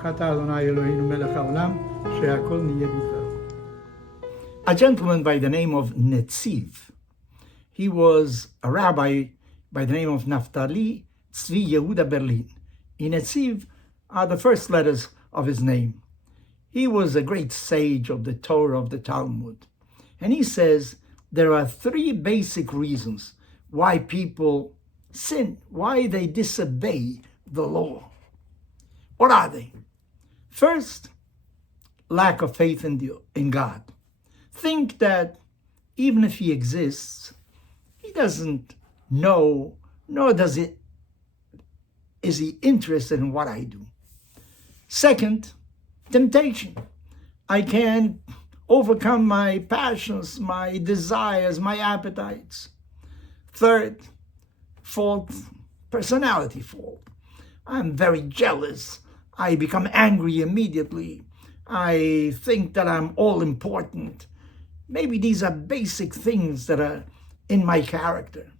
אתה אדוני אלוהינו מלך העולם, שהכל נהיה בדברו. A gentleman by the name of Netziv. He was a rabbi by the name of Naftali Tzvi Yehuda Berlin. In Netziv are the first letters of his name. He was a great sage of the Torah, of the Talmud. And he says there are three basic reasons why people sin, why they disobey the law. What are they? First, lack of faith in God. Think that even if he exists, he doesn't know, nor is he interested in what I do. Second, temptation. I can't overcome my passions, my desires, my appetites. Third, fault, personality fault. I'm very jealous. I become angry immediately. I think that I'm all important. Maybe these are basic things that are in my character.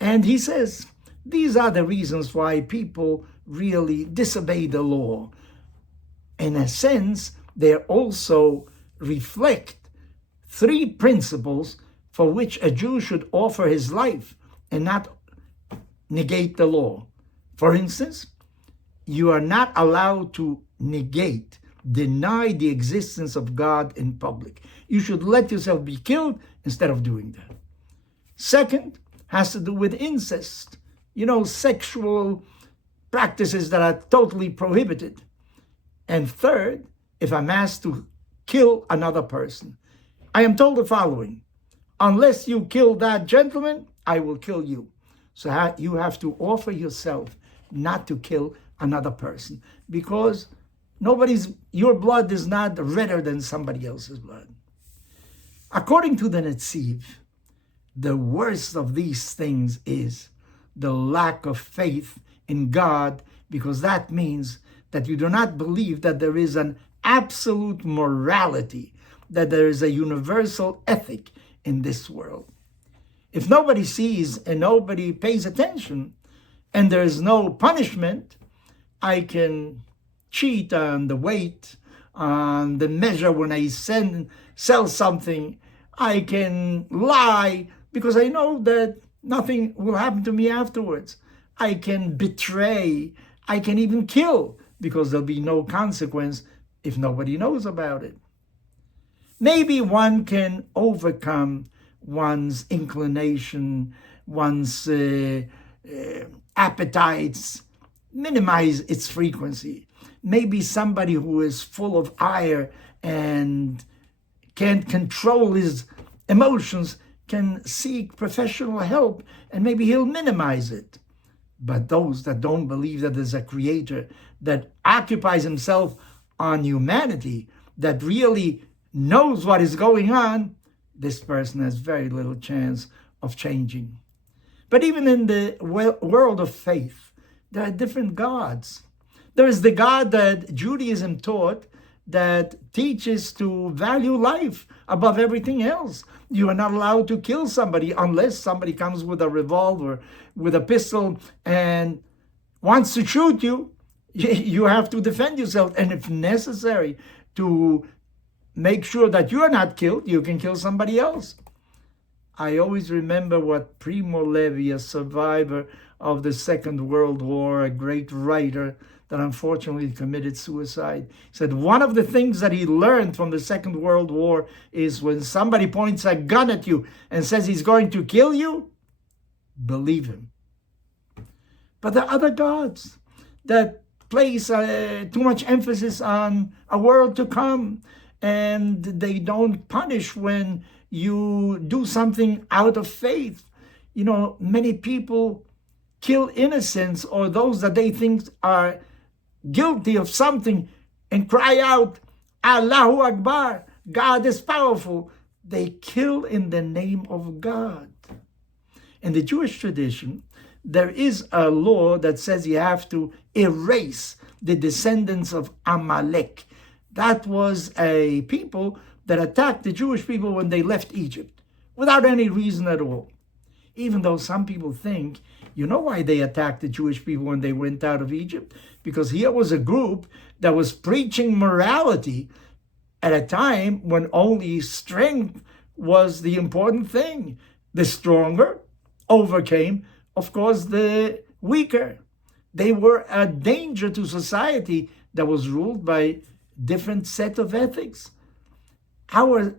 And he says, these are the reasons why people really disobey the law. In a sense, they also reflect three principles for which a Jew should offer his life and not negate the law. For instance, you are not allowed to deny the existence of God in public. You should let yourself be killed instead of doing that. Second, has to do with incest. Sexual practices that are totally prohibited. And third, if I'm asked to kill another person, I am told the following: unless you kill that gentleman, I will kill you. So you have to offer yourself not to kill another person, because your blood is not redder than somebody else's blood. According to the Netziv, the worst of these things is the lack of faith in God, because that means that you do not believe that there is an absolute morality, that there is a universal ethic in this world. If nobody sees and nobody pays attention, and there is no punishment, I can cheat on the weight, on the measure when I sell something. I can lie because I know that nothing will happen to me afterwards. I can betray. I can even kill because there'll be no consequence if nobody knows about it. Maybe one can overcome one's inclination, one's appetites, minimize its frequency. Maybe somebody who is full of ire and can't control his emotions can seek professional help, and maybe he'll minimize it. But those that don't believe that there's a creator that occupies himself on humanity, that really knows what is going on, this person has very little chance of changing. But even in the world of faith, there are different gods. There is the God that Judaism taught, that teaches to value life above everything else. You are not allowed to kill somebody unless somebody comes with a revolver, with a pistol, and wants to shoot you. You have to defend yourself. And if necessary, to make sure that you are not killed, you can kill somebody else. I always remember what Primo Levi, a survivor of the Second World War, a great writer that unfortunately committed suicide, said one of the things that he learned from the Second World War is when somebody points a gun at you and says he's going to kill you, believe him. But there are other gods that place too much emphasis on a world to come, and they don't punish when you do something out of faith. Many people kill innocents or those that they think are guilty of something and cry out, Allahu Akbar, God is powerful. They kill in the name of God. In the Jewish tradition, there is a law that says you have to erase the descendants of Amalek. That was a people that attacked the Jewish people when they left Egypt without any reason at all. Even though some people think You know why they attacked the Jewish people when they went out of Egypt? Because here was a group that was preaching morality at a time when only strength was the important thing. The stronger overcame, of course, the weaker. They were a danger to society that was ruled by different set of ethics. Our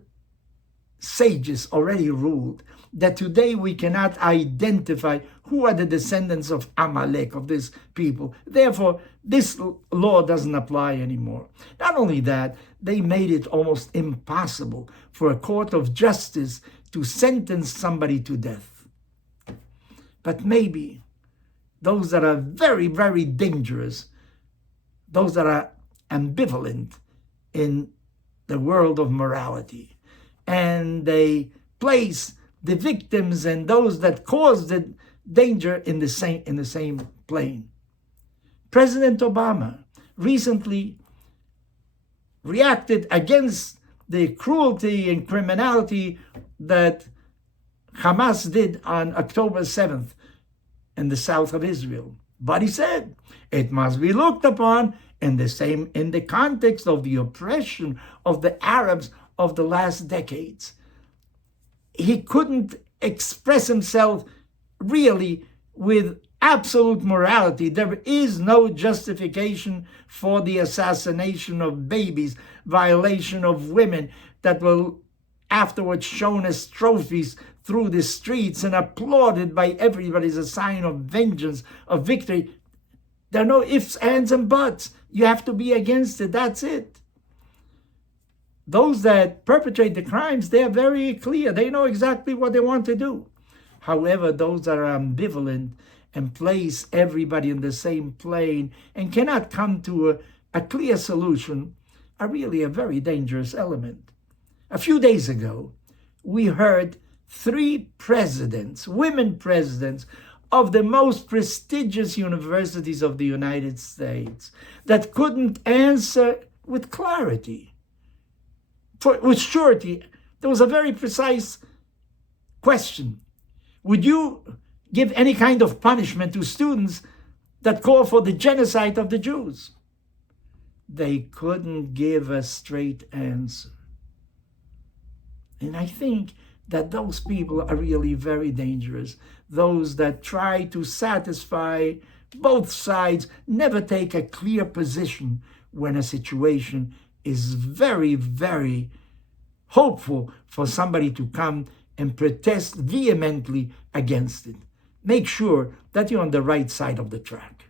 sages already ruled that today we cannot identify who are the descendants of Amalek, of this people. Therefore, this law doesn't apply anymore. Not only that, they made it almost impossible for a court of justice to sentence somebody to death. But maybe those that are very, very dangerous, those that are ambivalent in the world of morality, and they place the victims and those that cause the danger in the same plane. President Obama recently reacted against the cruelty and criminality that Hamas did on October 7th in the south of Israel. But he said it must be looked upon in the context of the oppression of the Arabs of the last decades. He couldn't express himself really with absolute morality. There is no justification for the assassination of babies, violation of women that were afterwards shown as trophies through the streets and applauded by everybody as a sign of vengeance, of victory. There are no ifs, ands, and buts. You have to be against it. That's it. Those that perpetrate the crimes, they are very clear. They know exactly what they want to do. However, those that are ambivalent and place everybody in the same plane and cannot come to a clear solution are really a very dangerous element. A few days ago, we heard 3 presidents, women presidents, of the most prestigious universities of the United States that couldn't answer with clarity. With surety, there was a very precise question. Would you give any kind of punishment to students that call for the genocide of the Jews? They couldn't give a straight answer. And I think that those people are really very dangerous. Those that try to satisfy both sides never take a clear position when a situation is very, very hopeful for somebody to come and protest vehemently against it. Make sure that you're on the right side of the track.